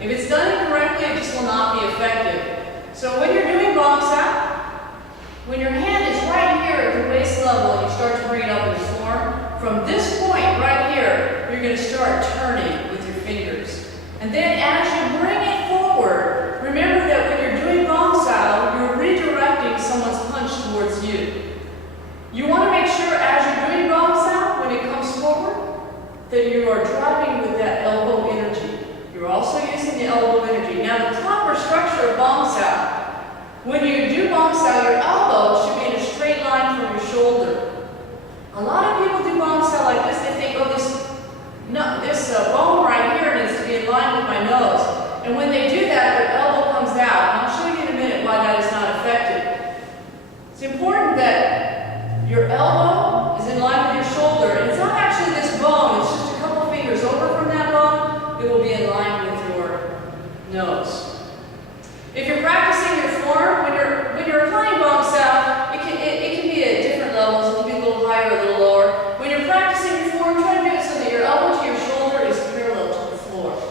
If it's done incorrectly, it just will not be effective. So when you're doing Bong Sao, when your hand is right here at the waist level and you start to bring it up into form, from this point right here, you're going to start turning with your fingers. And then as you bring it forward, remember that when you're doing Bong Sao, you're redirecting someone's punch towards you. You want to make sure as you're doing Bong Sao, when it comes forward, that you are driving with that elbow energy. You're also using the elbow energy. Now the proper structure of Bong Sao, when you do Bong Sao, your elbow should be in a straight line from your shoulder. A lot of people do Bong Sao like this. They think, oh, this bone right here needs to be in line with my nose. And when they do that, their elbow comes out. And I'll show you in a minute why that is not effective. It's important that your elbow is in line with your shoulder. And it's not actually this bone. It's just a couple fingers over from that bone. It will be in line with your nose. If you're practicing your form, when you're applying Bong Sao, it can be at different levels. It can be a little higher, a little lower. When you're practicing your form, try to do it so that your elbow to your shoulder is parallel to the floor.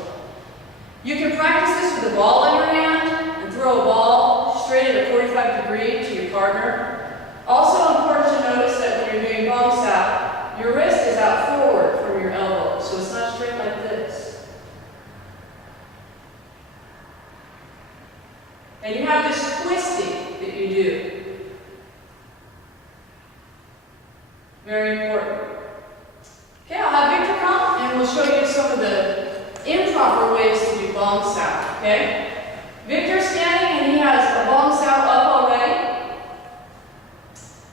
You can practice this with a ball in your hand and throw a ball straight at a 45 degree to your partner. Also important to notice that when you're doing Bong Sao, your wrist is out forward from your elbow, so it's not straight like this. And you have this twisting that you do. Very important. Okay, I'll have Victor come and we'll show you some of the improper ways to do Bong Sao. Okay? Victor's standing and he has a Bong Sao up already.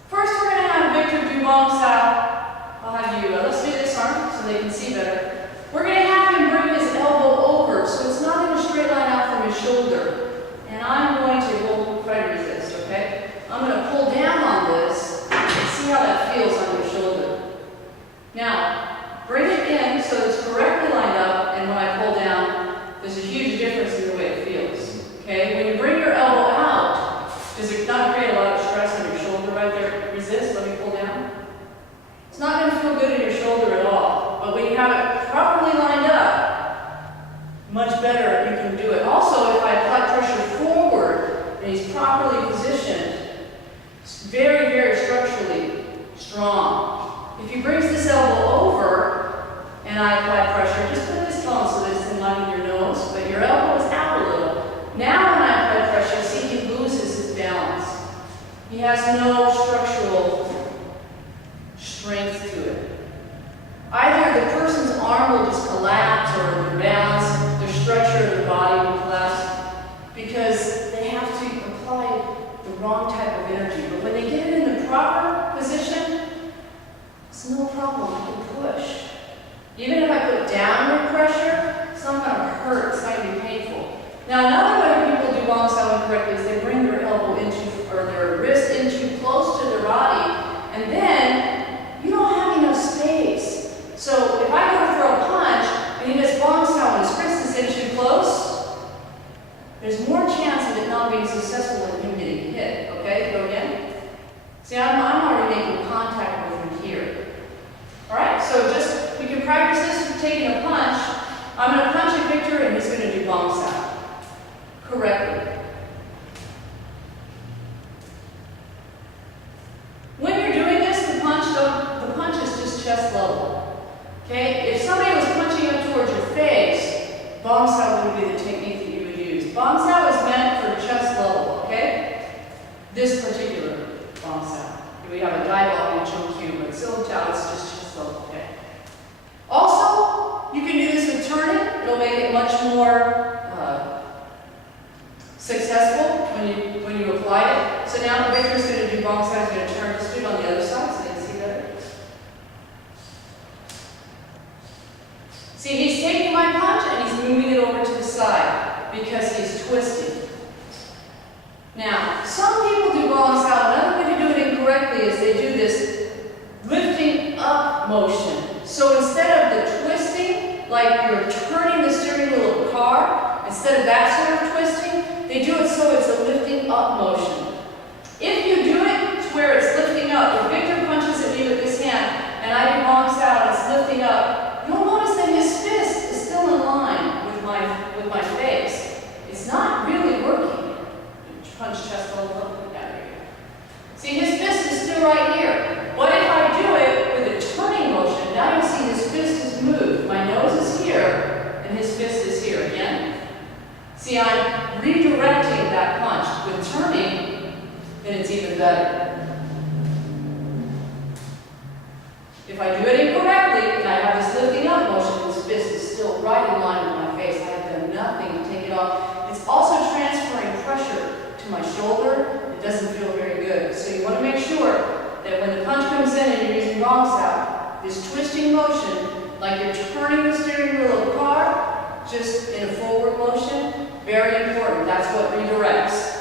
First, we're going to have Victor do Bong Sao. I'll have you, let's do this arm so they can see better. We're going to have him bring his elbow over so it's not in a straight line out from his shoulder. And I'm going to try to resist, okay? I'm going to pull down on this and see how that feels on your shoulder. Now, bring it in so it's correctly lined up, and when I pull down, there's a huge difference in the way it feels, okay? When you bring your elbow out, does it not create a lot of stress on your shoulder right there? Resist, let me pull down. It's not going to feel good in your shoulder at all, but when you have it properly lined up, much better you can do it. Also, if I apply pressure forward and he's properly positioned, it's very, very structurally strong. If he brings this elbow over and I apply pressure, just put this bone so that it's in line with your nose, but your elbow is out a little. Now when I apply pressure, see he loses his balance. He has no structural strength to it. Either the person's arm will just collapse or their balance, their structure of their body will collapse because they have to apply the wrong type of energy. But when they get it in the proper position, it's no problem, I can push. Even if I put downward pressure, it's not going to hurt, it's not going to be painful. Now another way people do Bong Sao incorrectly is they bring their elbow or their wrist in too close to their body, and then you don't have enough space. So if I go to throw a punch and he does Bong Sao and his wrist is in too close, there's more chance of it not being successful than him getting hit. Okay, go again. See, I'm already making contact with him here. Alright, so you can practice this with taking a punch. I'm going to punch at Victor and he's going to do Bong Sao correctly. When you're doing this, the punch is just chest level. Okay, if somebody was punching up towards your face, Bong Sao would be the technique that you would use. Bong Sao is meant for chest level, okay? This particular Bong Sao. We have a Dai Bong and Chung Q, but Siu Lim Tao, it's just chest level, okay? Also, you can do this with turning. It'll make it much more successful when you apply it. So now Victor's going to do Bong Sao, he's going to turn. Just do it on the other side so they can see better. See, he's taking my punch and he's moving it over to the side because he's twisting. Now, some people do Bong Sao. Another way to do it incorrectly is they do this lifting up motion. So instead of the twisting, like you're turning the steering wheel of a car, instead of that sort of twisting, they do it so it's a lifting up motion. If you do it to where it's lifting up, if Victor punches at me with this hand and I do Bong Sao and it's lifting up, you'll notice that his fist is still in line with my face. right here. But if I do it with a turning motion, now you see his fist is moved. My nose is here, and his fist is here again. See, I'm redirecting that punch. With turning, then it's even better. If I do it incorrectly, and I have this lifting up motion, this fist is still right in line with my face. I have done nothing to take it off. It's also transferring pressure to my shoulder. It doesn't feel very good. So you want to make sure that when the punch comes in and you're using Bong Sao, this twisting motion, like you're turning the steering wheel of a car, just in a forward motion, very important. That's what redirects.